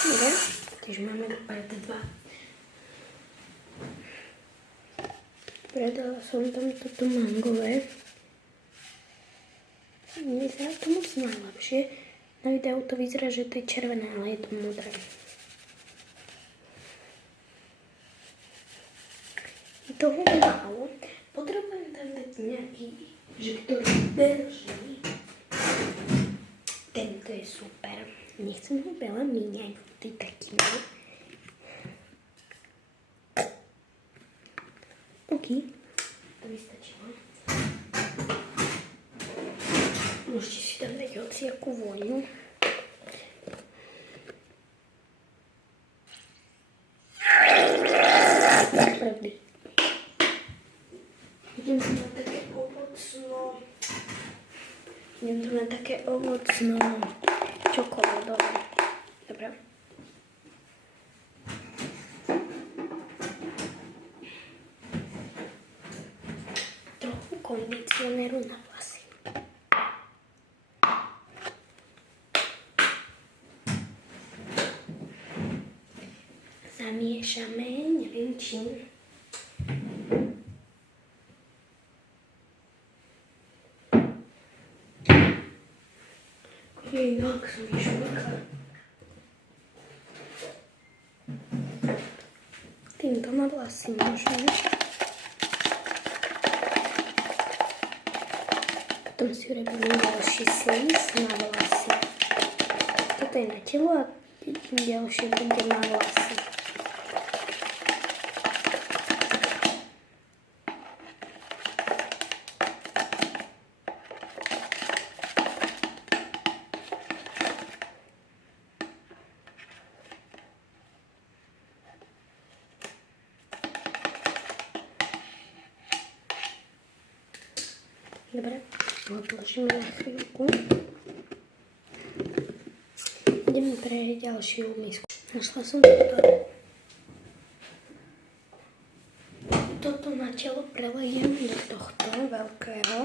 Dobre, tiež máme pred 2. Predala som tam toto mangové. Nevyzerá to moc najlepšie. Na videu to vyzerá, že to je červené, ale je to modré. Je toho málo. Potrebujem tam dať nejaký, že ktorý beží. Tento je super. Nechcem ho veľa míňať, ty taký malý. OK, to mi stačilo. Môžete si tam dať hociakú vojnu. Pravdy. Idem tu na také ovocno. Idem tu na také ovocno čokoládové. Dobre. Trochu kondicionéru na vlasy. Zamiešame, neviem čím. Jak som išmaka. Týmto na vlasy môžeme. Potom si urobíme ďalší slis na vlasy. Toto je na telo a ďalšie bude na vlasy. Dobre, odložíme na chvíľku. Ideme pre ďalšiu misku. Našla som toto na telo prelejem do tohto veľkého.